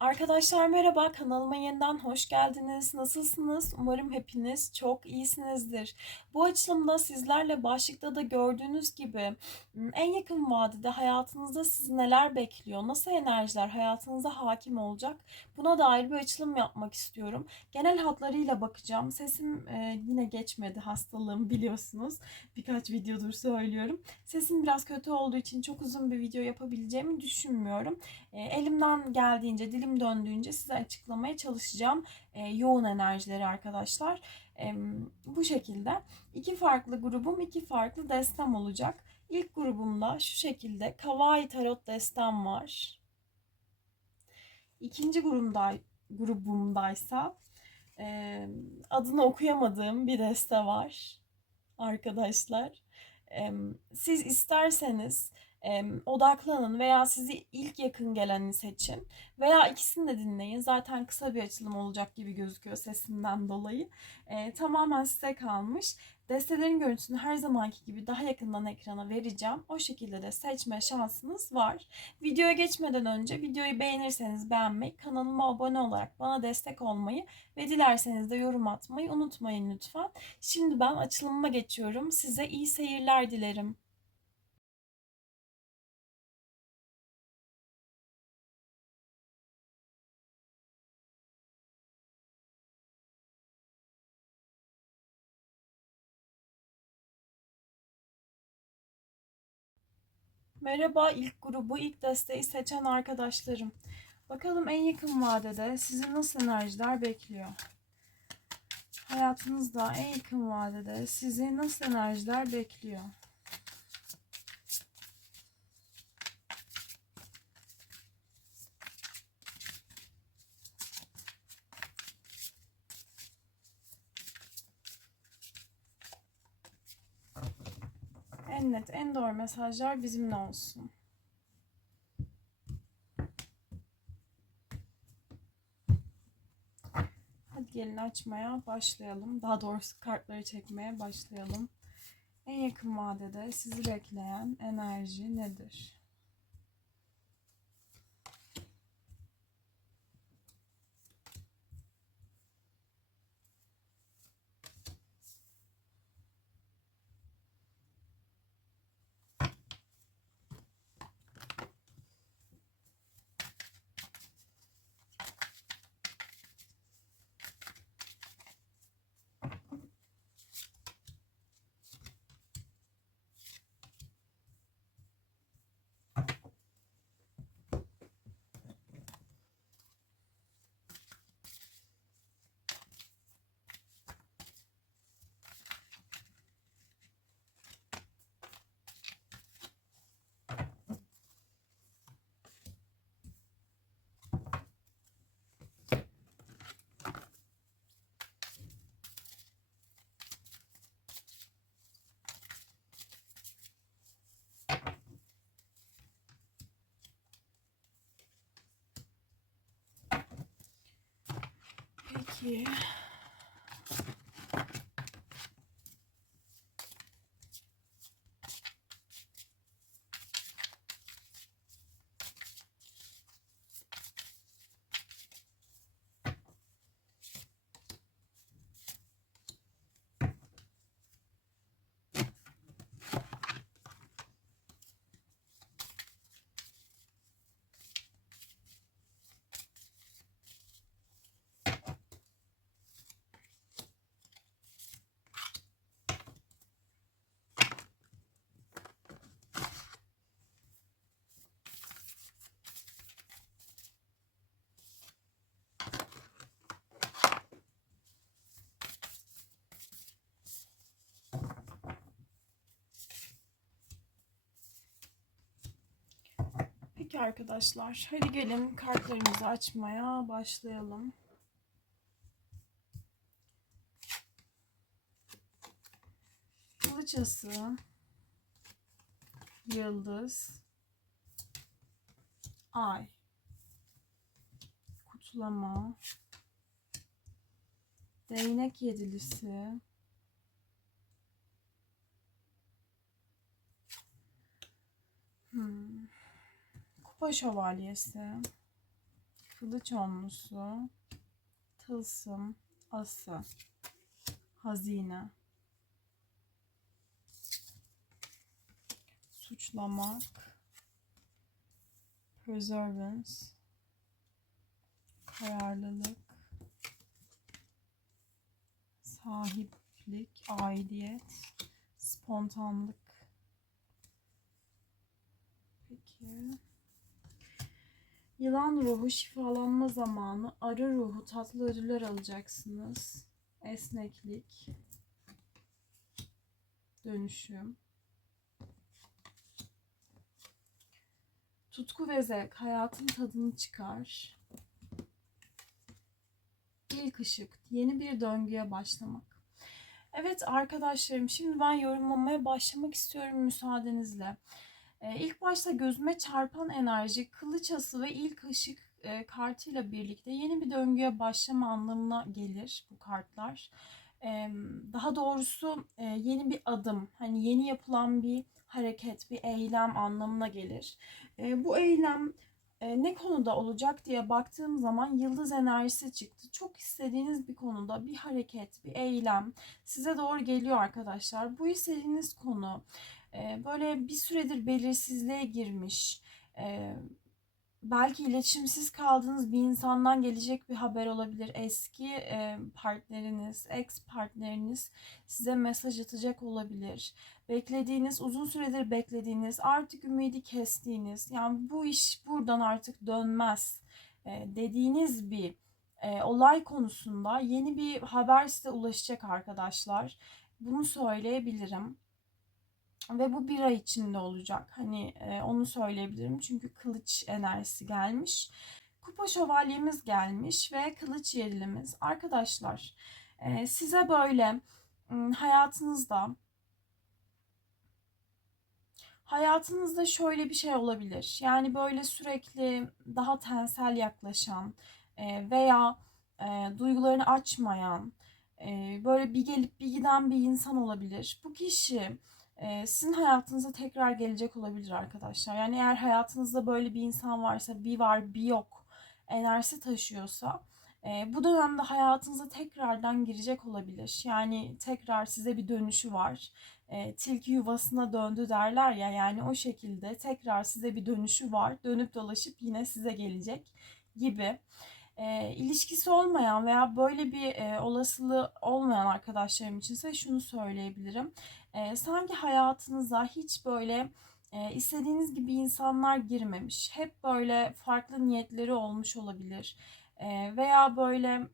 Arkadaşlar merhaba, kanalıma yeniden hoş geldiniz. Nasılsınız? Umarım hepiniz çok iyisinizdir. Bu açılımda sizlerle başlıkta da gördüğünüz gibi en yakın vadede hayatınızda sizi neler bekliyor, nasıl enerjiler hayatınıza hakim olacak buna dair bir açılım yapmak istiyorum. Genel hatlarıyla bakacağım. Sesim yine geçmedi hastalığım biliyorsunuz. Birkaç videodur söylüyorum. Sesim biraz kötü olduğu için çok uzun bir video yapabileceğimi düşünmüyorum. Elimden geldiğince, dilim döndüğünce size açıklamaya çalışacağım e, yoğun enerjileri arkadaşlar. E, bu şekilde iki farklı grubum, iki farklı destem olacak. İlk grubumda şu şekilde Kawaii Tarot destem var. İkinci grubumda, grubumdaysa e, adını okuyamadığım bir deste var arkadaşlar. E, siz isterseniz e, odaklanın veya sizi ilk yakın geleni seçin veya ikisini de dinleyin. Zaten kısa bir açılım olacak gibi gözüküyor sesimden dolayı. E, tamamen size kalmış. Destelerin görüntüsünü her zamanki gibi daha yakından ekrana vereceğim. O şekilde de seçme şansınız var. Videoya geçmeden önce videoyu beğenirseniz beğenmeyi, kanalıma abone olarak bana destek olmayı ve dilerseniz de yorum atmayı unutmayın lütfen. Şimdi ben açılımıma geçiyorum. Size iyi seyirler dilerim. Merhaba ilk grubu, ilk desteği seçen arkadaşlarım. Bakalım en yakın vadede sizi nasıl enerjiler bekliyor? Hayatınızda en yakın vadede sizi nasıl enerjiler bekliyor? En net, en doğru mesajlar bizimle olsun. Hadi gelin açmaya başlayalım. Daha doğrusu kartları çekmeye başlayalım. En yakın vadede sizi bekleyen enerji nedir? Peki. Peki arkadaşlar, hadi gelin kartlarımızı açmaya başlayalım. Kılıçası, yıldız, ay, kutlama, değnek yedilisi, hmm. Kupa şövalyesi, kılıç onlusu, tılsım, ası, hazine, suçlamak, perseverance, kararlılık, sahiplik, aidiyet, spontanlık. Peki. Yılan ruhu şifalanma zamanı, arı ruhu tatlı ödüller alacaksınız. Esneklik, dönüşüm. Tutku ve zevk hayatın tadını çıkar. İlk ışık yeni bir döngüye başlamak. Evet arkadaşlarım şimdi ben yorumlamaya başlamak istiyorum müsaadenizle. Ee, ilk başta gözüme çarpan enerji kılıç ası ve ilk ışık e, kartıyla birlikte yeni bir döngüye başlama anlamına gelir bu kartlar. Daha doğrusu e, yeni bir adım, hani yeni yapılan bir hareket, bir eylem anlamına gelir. E, bu eylem e, ne konuda olacak diye baktığım zaman yıldız enerjisi çıktı. Çok istediğiniz bir konuda bir hareket, bir eylem size doğru geliyor arkadaşlar. Bu istediğiniz konu böyle bir süredir belirsizliğe girmiş. Belki iletişimsiz kaldığınız bir insandan gelecek bir haber olabilir. Eski partneriniz, ex partneriniz size mesaj atacak olabilir. Beklediğiniz, uzun süredir beklediğiniz, artık ümidi kestiğiniz, yani bu iş buradan artık dönmez dediğiniz bir olay konusunda yeni bir haber size ulaşacak arkadaşlar. Bunu söyleyebilirim. Ve bu bir ay içinde olacak. Hani e, onu söyleyebilirim. Çünkü kılıç enerjisi gelmiş. Kupa şövalyemiz gelmiş ve kılıç yerilimiz. Arkadaşlar e, size böyle hayatınızda hayatınızda şöyle bir şey olabilir. Yani böyle sürekli daha tensel yaklaşan e, veya e, duygularını açmayan, e, böyle bir gelip bir giden bir insan olabilir. Bu kişi e, sizin hayatınıza tekrar gelecek olabilir arkadaşlar. Yani eğer hayatınızda böyle bir insan varsa, bir var bir yok enerjisi taşıyorsa e, bu dönemde hayatınıza tekrardan girecek olabilir. Yani tekrar size bir dönüşü var. E, tilki yuvasına döndü derler ya yani o şekilde tekrar size bir dönüşü var. Dönüp dolaşıp yine size gelecek gibi. E, ilişkisi olmayan veya böyle bir e, olasılığı olmayan arkadaşlarım için ise şunu söyleyebilirim. E, sanki hayatınıza hiç böyle e, istediğiniz gibi insanlar girmemiş. Hep böyle farklı niyetleri olmuş olabilir. E, veya böyle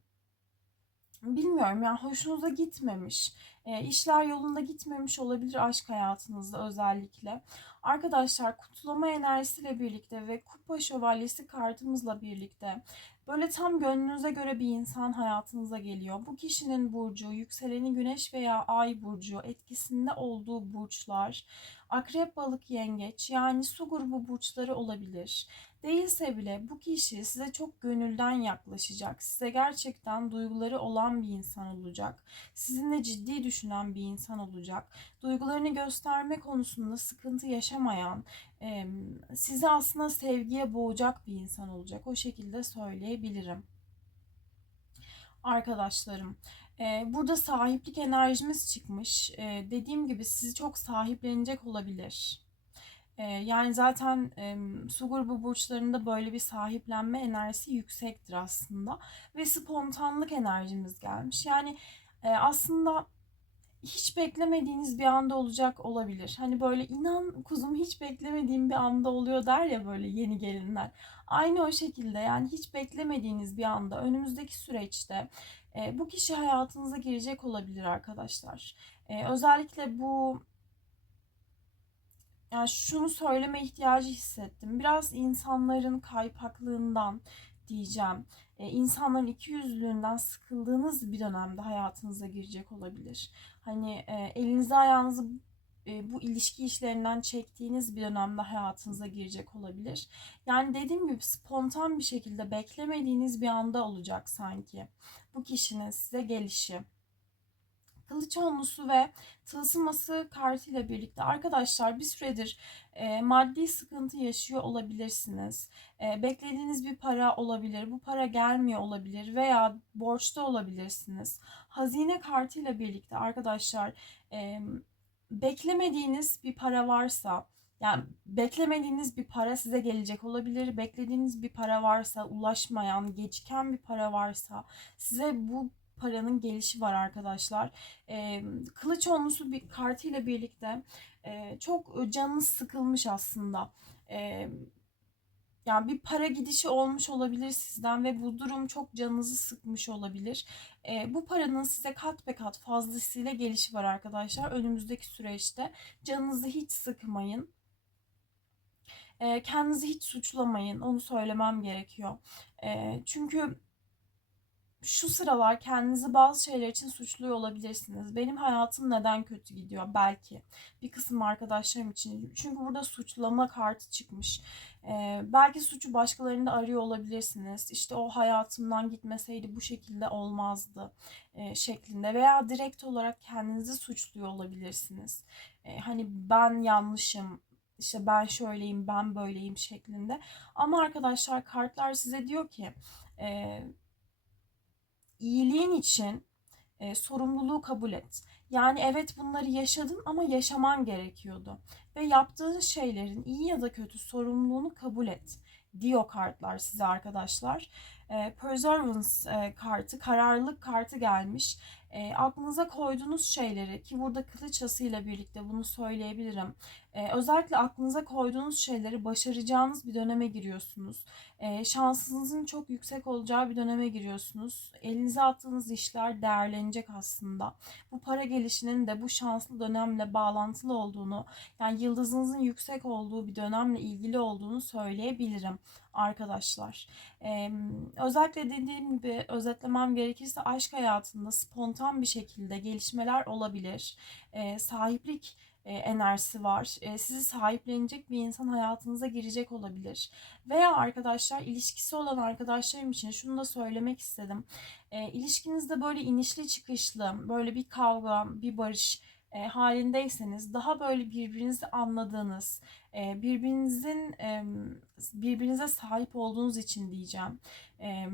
bilmiyorum yani hoşunuza gitmemiş. E, işler yolunda gitmemiş olabilir aşk hayatınızda özellikle. Arkadaşlar kutlama enerjisiyle birlikte ve kupa şövalyesi kartımızla birlikte böyle tam gönlünüze göre bir insan hayatınıza geliyor. Bu kişinin burcu, yükseleni güneş veya ay burcu etkisinde olduğu burçlar, akrep, balık, yengeç yani su grubu burçları olabilir. Değilse bile bu kişi size çok gönülden yaklaşacak. Size gerçekten duyguları olan bir insan olacak. Sizinle ciddi düşünen bir insan olacak. Duygularını gösterme konusunda sıkıntı yaşamayan, sizi aslında sevgiye boğacak bir insan olacak. O şekilde söyleyebilirim. Arkadaşlarım, burada sahiplik enerjimiz çıkmış. Dediğim gibi sizi çok sahiplenecek olabilir yani zaten su grubu burçlarında böyle bir sahiplenme enerjisi yüksektir aslında. Ve spontanlık enerjimiz gelmiş. Yani aslında hiç beklemediğiniz bir anda olacak olabilir. Hani böyle inan kuzum hiç beklemediğim bir anda oluyor der ya böyle yeni gelinler. Aynı o şekilde yani hiç beklemediğiniz bir anda önümüzdeki süreçte bu kişi hayatınıza girecek olabilir arkadaşlar. özellikle bu yani şunu söyleme ihtiyacı hissettim. Biraz insanların kaypaklığından diyeceğim. Ee, insanların ikiyüzlülüğünden sıkıldığınız bir dönemde hayatınıza girecek olabilir. Hani e, elinizi ayağınızı e, bu ilişki işlerinden çektiğiniz bir dönemde hayatınıza girecek olabilir. Yani dediğim gibi spontan bir şekilde beklemediğiniz bir anda olacak sanki. Bu kişinin size gelişi Kılıç onlusu ve tılsıması kartıyla birlikte arkadaşlar bir süredir e, maddi sıkıntı yaşıyor olabilirsiniz. E, beklediğiniz bir para olabilir. Bu para gelmiyor olabilir veya borçta olabilirsiniz. Hazine kartıyla birlikte arkadaşlar e, beklemediğiniz bir para varsa yani beklemediğiniz bir para size gelecek olabilir. Beklediğiniz bir para varsa, ulaşmayan, geciken bir para varsa size bu paranın gelişi var arkadaşlar. E, kılıç onlusu bir kartıyla birlikte e, çok canınız sıkılmış aslında. E, yani bir para gidişi olmuş olabilir sizden ve bu durum çok canınızı sıkmış olabilir. E, bu paranın size kat be kat fazlasıyla gelişi var arkadaşlar. Önümüzdeki süreçte canınızı hiç sıkmayın. E, kendinizi hiç suçlamayın. Onu söylemem gerekiyor. E, çünkü şu sıralar kendinizi bazı şeyler için suçluyor olabilirsiniz. Benim hayatım neden kötü gidiyor? Belki bir kısım arkadaşlarım için. Çünkü burada suçlama kartı çıkmış. Ee, belki suçu başkalarında arıyor olabilirsiniz. İşte o hayatımdan gitmeseydi bu şekilde olmazdı e, şeklinde. Veya direkt olarak kendinizi suçluyor olabilirsiniz. E, hani ben yanlışım, işte ben şöyleyim, ben böyleyim şeklinde. Ama arkadaşlar kartlar size diyor ki... E, iyiliğin için e, sorumluluğu kabul et. Yani evet bunları yaşadın ama yaşaman gerekiyordu. Ve yaptığın şeylerin iyi ya da kötü sorumluluğunu kabul et diyor kartlar size arkadaşlar. E, Perseverance e, kartı, kararlılık kartı gelmiş. E, aklınıza koyduğunuz şeyleri ki burada kılıç asıyla birlikte bunu söyleyebilirim. E, özellikle aklınıza koyduğunuz şeyleri başaracağınız bir döneme giriyorsunuz. E, şansınızın çok yüksek olacağı bir döneme giriyorsunuz. Elinize attığınız işler değerlenecek aslında. Bu para gelişinin de bu şanslı dönemle bağlantılı olduğunu, yani yıldızınızın yüksek olduğu bir dönemle ilgili olduğunu söyleyebilirim arkadaşlar. Ee, özellikle dediğim gibi özetlemem gerekirse aşk hayatında spontan bir şekilde gelişmeler olabilir. Ee, sahiplik enerjisi var. E, sizi sahiplenecek bir insan hayatınıza girecek olabilir. Veya arkadaşlar ilişkisi olan arkadaşlarım için şunu da söylemek istedim. E, ilişkinizde böyle inişli çıkışlı, böyle bir kavga, bir barış e, halindeyseniz daha böyle birbirinizi anladığınız, e, birbirinizin e, birbirinize sahip olduğunuz için diyeceğim. E,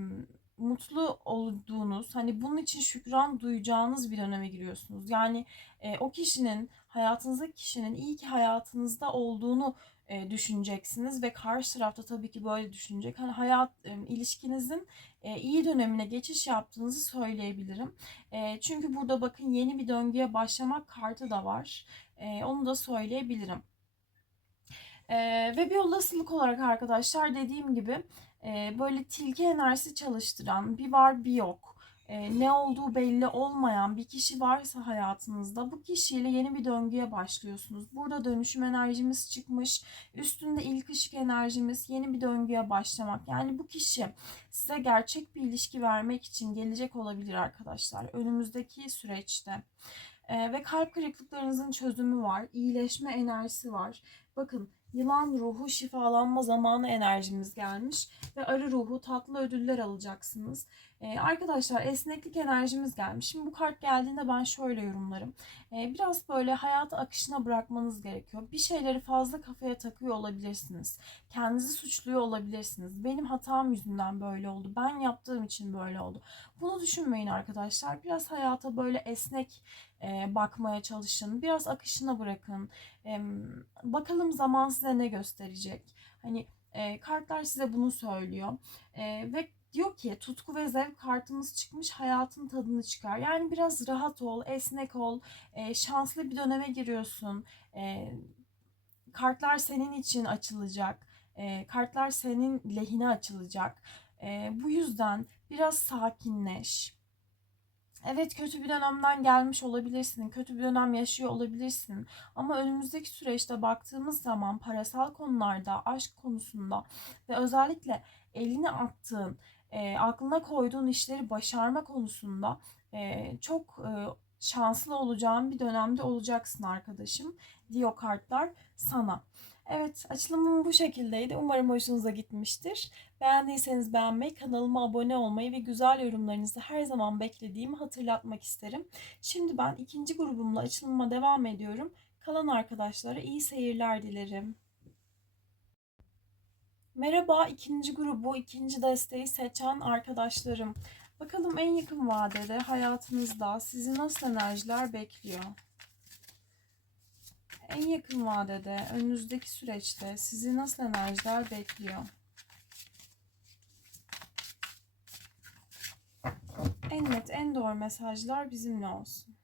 mutlu olduğunuz, hani bunun için şükran duyacağınız bir döneme giriyorsunuz. Yani e, o kişinin, hayatınızdaki kişinin iyi ki hayatınızda olduğunu e, düşüneceksiniz ve karşı tarafta tabii ki böyle düşünecek. Hani hayat e, ilişkinizin e, iyi dönemine geçiş yaptığınızı söyleyebilirim. E, çünkü burada bakın yeni bir döngüye başlamak kartı da var. E, onu da söyleyebilirim. E, ve bir olasılık olarak arkadaşlar dediğim gibi e, böyle tilki enerjisi çalıştıran bir var bir yok e, ne olduğu belli olmayan bir kişi varsa hayatınızda bu kişiyle yeni bir döngüye başlıyorsunuz. Burada dönüşüm enerjimiz çıkmış. Üstünde ilk ışık enerjimiz yeni bir döngüye başlamak. Yani bu kişi size gerçek bir ilişki vermek için gelecek olabilir arkadaşlar. Önümüzdeki süreçte. E, ve kalp kırıklıklarınızın çözümü var. iyileşme enerjisi var. Bakın yılan ruhu şifalanma zamanı enerjimiz gelmiş ve arı ruhu tatlı ödüller alacaksınız. Ee, arkadaşlar esneklik enerjimiz gelmiş. Şimdi bu kart geldiğinde ben şöyle yorumlarım. Ee, biraz böyle hayatı akışına bırakmanız gerekiyor. Bir şeyleri fazla kafaya takıyor olabilirsiniz. Kendinizi suçluyor olabilirsiniz. Benim hatam yüzünden böyle oldu. Ben yaptığım için böyle oldu. Bunu düşünmeyin arkadaşlar. Biraz hayata böyle esnek e, bakmaya çalışın. Biraz akışına bırakın. E, bakalım zaman size ne gösterecek. Hani e, kartlar size bunu söylüyor. E, ve diyor ki tutku ve zevk kartımız çıkmış hayatın tadını çıkar. Yani biraz rahat ol, esnek ol, e, şanslı bir döneme giriyorsun. E, kartlar senin için açılacak. E, kartlar senin lehine açılacak. E, bu yüzden biraz sakinleş. Evet kötü bir dönemden gelmiş olabilirsin, kötü bir dönem yaşıyor olabilirsin. Ama önümüzdeki süreçte baktığımız zaman parasal konularda, aşk konusunda ve özellikle elini attığın, e, aklına koyduğun işleri başarma konusunda e, çok e, şanslı olacağın bir dönemde olacaksın arkadaşım diyor kartlar sana. Evet, açılımım bu şekildeydi. Umarım hoşunuza gitmiştir. Beğendiyseniz beğenmeyi, kanalıma abone olmayı ve güzel yorumlarınızı her zaman beklediğimi hatırlatmak isterim. Şimdi ben ikinci grubumla açılıma devam ediyorum. Kalan arkadaşlara iyi seyirler dilerim. Merhaba ikinci grubu, ikinci desteği seçen arkadaşlarım. Bakalım en yakın vadede hayatınızda sizi nasıl enerjiler bekliyor? En yakın vadede, önünüzdeki süreçte sizi nasıl enerjiler bekliyor? En net, en doğru mesajlar bizimle olsun.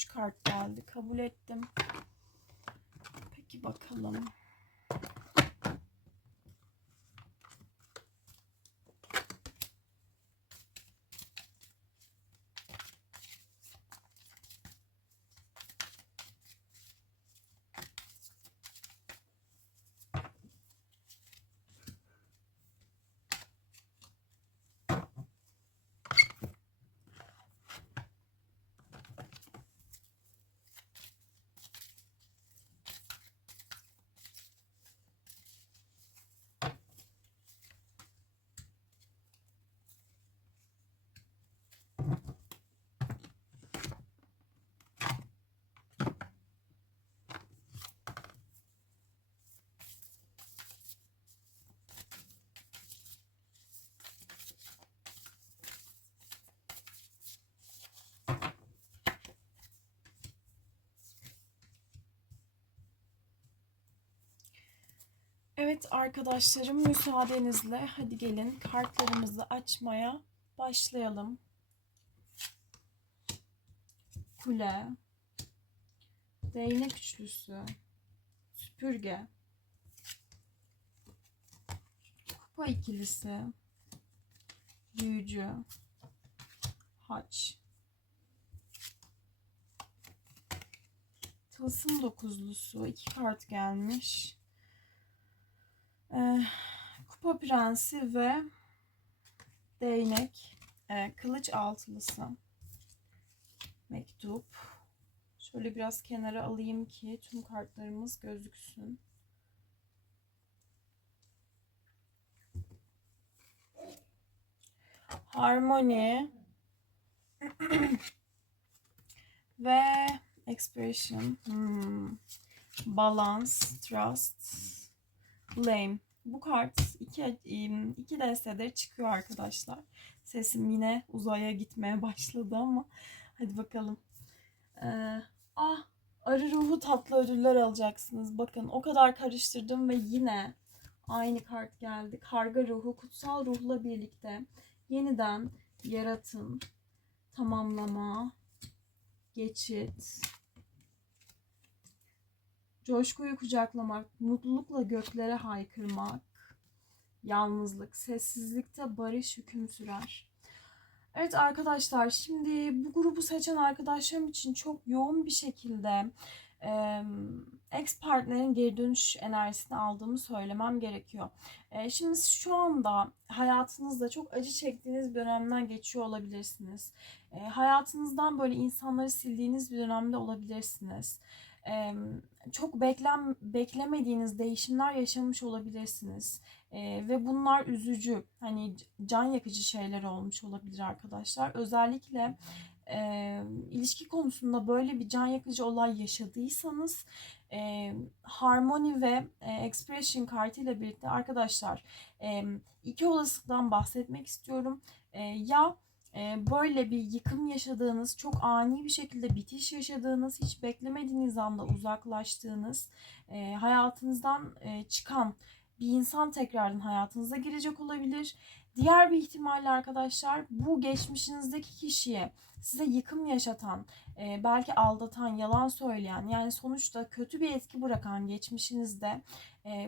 Üç kart geldi. Kabul ettim. Peki bakalım. Evet arkadaşlarım müsaadenizle. Hadi gelin kartlarımızı açmaya başlayalım. Kule, değnek üçlüsü, süpürge, kupa ikilisi, büyücü, haç, tılsım dokuzlusu. İki kart gelmiş. Ee, Kupa Prensi ve Değnek, e, Kılıç Altılısı, Mektup. Şöyle biraz kenara alayım ki tüm kartlarımız gözüksün. Harmony ve Expression, hmm. Balance, Trust, Blame. Bu kart iki, iki destedir çıkıyor arkadaşlar. Sesim yine uzaya gitmeye başladı ama hadi bakalım. Ee, ah arı ruhu tatlı ödüller alacaksınız. Bakın o kadar karıştırdım ve yine aynı kart geldi. Karga ruhu kutsal ruhla birlikte yeniden yaratım, tamamlama, geçit, coşkuyu kucaklamak, mutlulukla göklere haykırmak, yalnızlık, sessizlikte barış hüküm sürer. Evet arkadaşlar şimdi bu grubu seçen arkadaşlarım için çok yoğun bir şekilde e, ex partnerin geri dönüş enerjisini aldığımı söylemem gerekiyor. E, şimdi şu anda hayatınızda çok acı çektiğiniz bir dönemden geçiyor olabilirsiniz. E, hayatınızdan böyle insanları sildiğiniz bir dönemde olabilirsiniz. Çok beklem beklemediğiniz değişimler yaşamış olabilirsiniz. Ve bunlar üzücü, hani can yakıcı şeyler olmuş olabilir arkadaşlar. Özellikle ilişki konusunda böyle bir can yakıcı olay yaşadıysanız e, Harmony ve e, Expression kartıyla birlikte arkadaşlar iki olasılıktan bahsetmek istiyorum. Ya böyle bir yıkım yaşadığınız, çok ani bir şekilde bitiş yaşadığınız, hiç beklemediğiniz anda uzaklaştığınız, e, hayatınızdan e, çıkan bir insan tekrardan hayatınıza girecek olabilir. Diğer bir ihtimalle arkadaşlar bu geçmişinizdeki kişiye size yıkım yaşatan, e, belki aldatan, yalan söyleyen yani sonuçta kötü bir etki bırakan geçmişinizde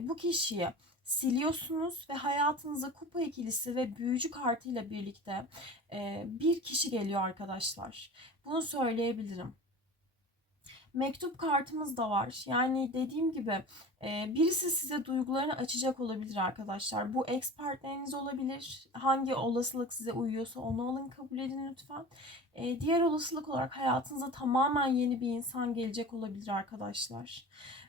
bu kişiyi siliyorsunuz ve hayatınıza kupa ikilisi ve büyücü kartıyla birlikte e, bir kişi geliyor arkadaşlar. Bunu söyleyebilirim. Mektup kartımız da var. Yani dediğim gibi birisi size duygularını açacak olabilir arkadaşlar. Bu ex partneriniz olabilir. Hangi olasılık size uyuyorsa onu alın kabul edin lütfen. Diğer olasılık olarak hayatınıza tamamen yeni bir insan gelecek olabilir arkadaşlar.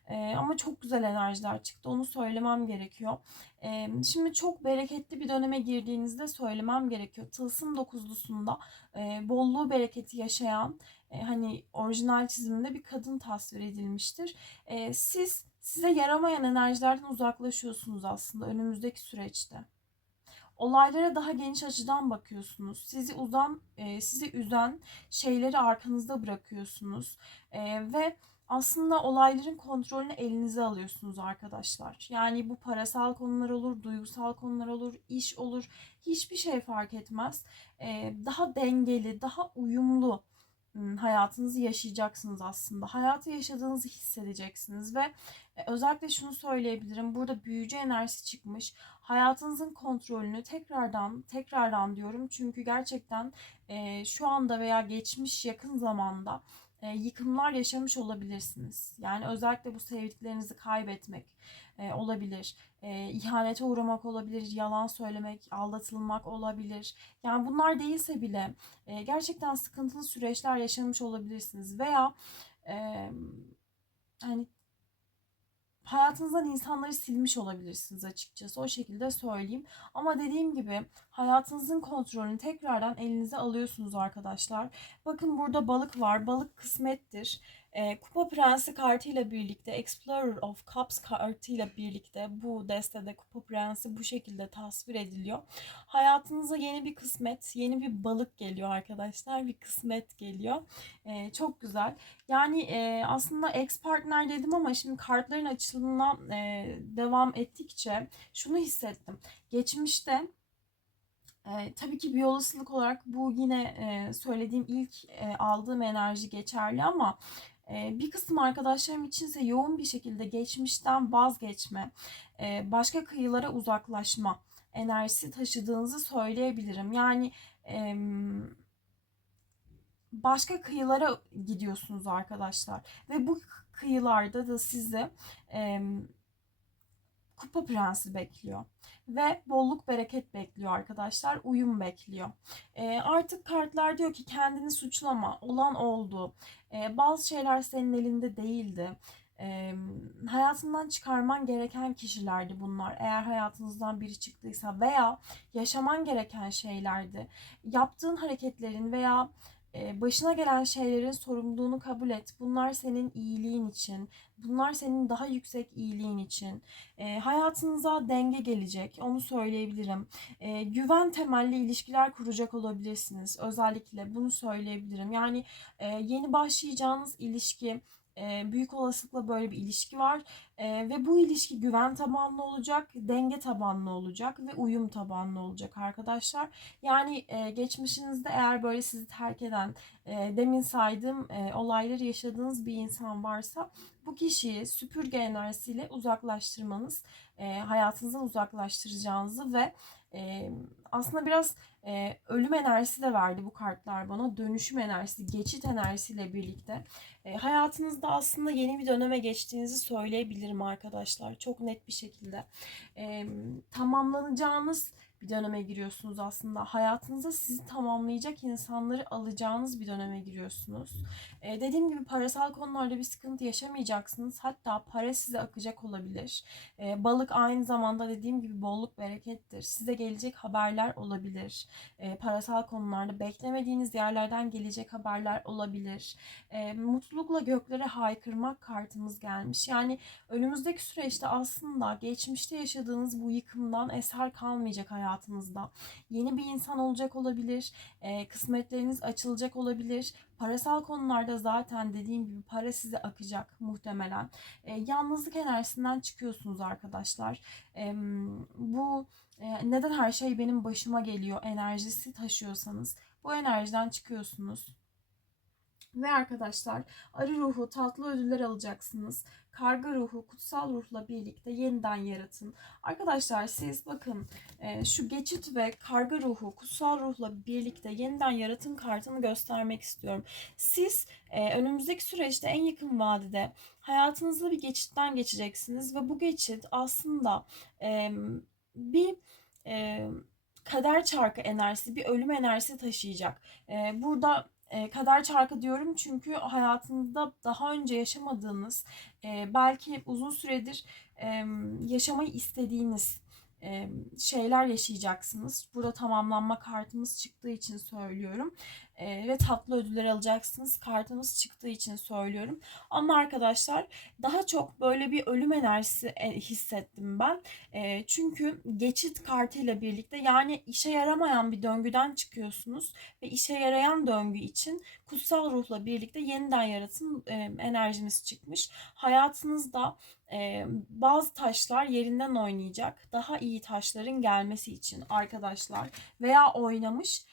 E, ama çok güzel enerjiler çıktı. Onu söylemem gerekiyor. E, şimdi çok bereketli bir döneme girdiğinizde söylemem gerekiyor. Tılsım dokuzlusunda e, bolluğu bereketi yaşayan e, hani orijinal çiziminde bir kadın tasvir edilmiştir. E, siz size yaramayan enerjilerden uzaklaşıyorsunuz aslında önümüzdeki süreçte olaylara daha geniş açıdan bakıyorsunuz. Sizi uzan, e, sizi üzen şeyleri arkanızda bırakıyorsunuz e, ve aslında olayların kontrolünü elinize alıyorsunuz arkadaşlar. Yani bu parasal konular olur, duygusal konular olur, iş olur. Hiçbir şey fark etmez. Ee, daha dengeli, daha uyumlu hayatınızı yaşayacaksınız aslında. Hayatı yaşadığınızı hissedeceksiniz ve e, özellikle şunu söyleyebilirim. Burada büyücü enerjisi çıkmış. Hayatınızın kontrolünü tekrardan tekrardan diyorum. Çünkü gerçekten e, şu anda veya geçmiş yakın zamanda e, yıkımlar yaşamış olabilirsiniz. Yani özellikle bu sevdiklerinizi kaybetmek e, olabilir. E, ihanete uğramak olabilir, yalan söylemek, aldatılmak olabilir. Yani bunlar değilse bile e, gerçekten sıkıntılı süreçler yaşamış olabilirsiniz. Veya e, hani hayatınızdan insanları silmiş olabilirsiniz açıkçası. O şekilde söyleyeyim. Ama dediğim gibi hayatınızın kontrolünü tekrardan elinize alıyorsunuz arkadaşlar. Bakın burada balık var. Balık kısmettir. E, Kupa Prensi kartıyla birlikte Explorer of Cups kartıyla birlikte bu destede Kupa Prensi bu şekilde tasvir ediliyor. Hayatınıza yeni bir kısmet, yeni bir balık geliyor arkadaşlar. Bir kısmet geliyor. E, çok güzel. Yani e, aslında ex partner dedim ama şimdi kartların açılımına e, devam ettikçe şunu hissettim. Geçmişte e, tabii ki bir olasılık olarak bu yine e, söylediğim ilk e, aldığım enerji geçerli ama bir kısım arkadaşlarım içinse yoğun bir şekilde geçmişten vazgeçme, e, başka kıyılara uzaklaşma enerjisi taşıdığınızı söyleyebilirim. Yani başka kıyılara gidiyorsunuz arkadaşlar ve bu kıyılarda da sizi kupa prensi bekliyor ve bolluk bereket bekliyor arkadaşlar. Uyum bekliyor. E, artık kartlar diyor ki kendini suçlama. Olan oldu. E, bazı şeyler senin elinde değildi. E, hayatından çıkarman gereken kişilerdi bunlar. Eğer hayatınızdan biri çıktıysa veya yaşaman gereken şeylerdi. Yaptığın hareketlerin veya başına gelen şeylerin sorumluluğunu kabul et. Bunlar senin iyiliğin için. Bunlar senin daha yüksek iyiliğin için. E, hayatınıza denge gelecek. Onu söyleyebilirim. E, güven temelli ilişkiler kuracak olabilirsiniz. Özellikle bunu söyleyebilirim. Yani e, yeni başlayacağınız ilişki büyük olasılıkla böyle bir ilişki var Ee, ve bu ilişki güven tabanlı olacak, denge tabanlı olacak ve uyum tabanlı olacak arkadaşlar. Yani e, geçmişinizde eğer böyle sizi terk eden, e, demin saydığım e, olayları yaşadığınız bir insan varsa bu kişiyi süpürge enerjisiyle uzaklaştırmanız, e, hayatınızdan uzaklaştıracağınızı ve e, aslında biraz e, ölüm enerjisi de verdi bu kartlar bana. Dönüşüm enerjisi, geçit enerjisiyle birlikte. E, hayatınızda aslında yeni bir döneme geçtiğinizi söyleyebilirim arkadaşlar. Çok net bir şekilde. E, tamamlanacağınız bir döneme giriyorsunuz aslında. Hayatınızda sizi tamamlayacak insanları alacağınız bir döneme giriyorsunuz. Ee, dediğim gibi parasal konularda bir sıkıntı yaşamayacaksınız. Hatta para size akacak olabilir. Ee, balık aynı zamanda dediğim gibi bolluk berekettir. Size gelecek haberler olabilir. Ee, parasal konularda beklemediğiniz yerlerden gelecek haberler olabilir. Ee, mutlulukla göklere haykırmak kartımız gelmiş. Yani önümüzdeki süreçte aslında geçmişte yaşadığınız bu yıkımdan eser kalmayacak hayatınızda hayatınızda. Yeni bir insan olacak olabilir, e, kısmetleriniz açılacak olabilir. Parasal konularda zaten dediğim gibi para size akacak muhtemelen. E, yalnızlık enerjisinden çıkıyorsunuz arkadaşlar. E, bu e, neden her şey benim başıma geliyor enerjisi taşıyorsanız bu enerjiden çıkıyorsunuz. Ve arkadaşlar arı ruhu tatlı ödüller alacaksınız. Karga ruhu kutsal ruhla birlikte yeniden yaratın. Arkadaşlar siz bakın e, şu geçit ve karga ruhu kutsal ruhla birlikte yeniden yaratın kartını göstermek istiyorum. Siz e, önümüzdeki süreçte en yakın vadede hayatınızda bir geçitten geçeceksiniz ve bu geçit aslında e, bir kader çarkı enerjisi, bir ölüm enerjisi taşıyacak. Burada e, kader çarkı diyorum çünkü hayatınızda daha önce yaşamadığınız, e, belki uzun süredir yaşamayı istediğiniz e, şeyler yaşayacaksınız. Burada tamamlanma kartımız çıktığı için söylüyorum. E, ve tatlı ödüller alacaksınız. Kartımız çıktığı için söylüyorum. Ama arkadaşlar daha çok böyle bir ölüm enerjisi e, hissettim ben. çünkü geçit kartıyla birlikte yani işe yaramayan bir döngüden çıkıyorsunuz ve işe yarayan döngü için kutsal ruhla birlikte yeniden yaratım enerjiniz çıkmış. Hayatınızda bazı taşlar yerinden oynayacak. Daha iyi taşların gelmesi için arkadaşlar veya oynamış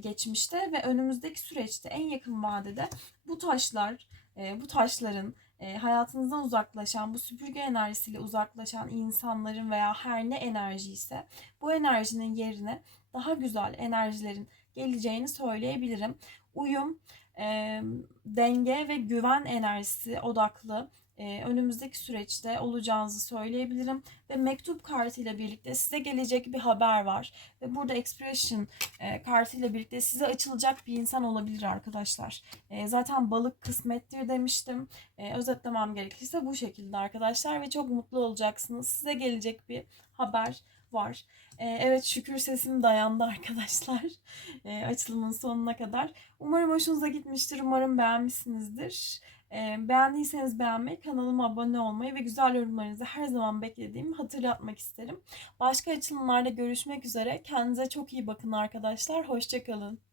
geçmişte ve önümüzdeki süreçte en yakın vadede bu taşlar, bu taşların hayatınızdan uzaklaşan, bu süpürge enerjisiyle uzaklaşan insanların veya her ne enerji ise bu enerjinin yerine daha güzel enerjilerin geleceğini söyleyebilirim. Uyum, denge ve güven enerjisi odaklı e, önümüzdeki süreçte olacağınızı söyleyebilirim. Ve mektup kartıyla birlikte size gelecek bir haber var. Ve burada expression e, kartıyla birlikte size açılacak bir insan olabilir arkadaşlar. E, zaten balık kısmettir demiştim. E, özetlemem gerekirse bu şekilde arkadaşlar. Ve çok mutlu olacaksınız. Size gelecek bir haber var. Ee, evet şükür sesim dayandı arkadaşlar. Ee, açılımın sonuna kadar. Umarım hoşunuza gitmiştir. Umarım beğenmişsinizdir. Beğendiyseniz beğenmeyi, kanalıma abone olmayı ve güzel yorumlarınızı her zaman beklediğimi hatırlatmak isterim. Başka açılımlarda görüşmek üzere. Kendinize çok iyi bakın arkadaşlar. Hoşçakalın.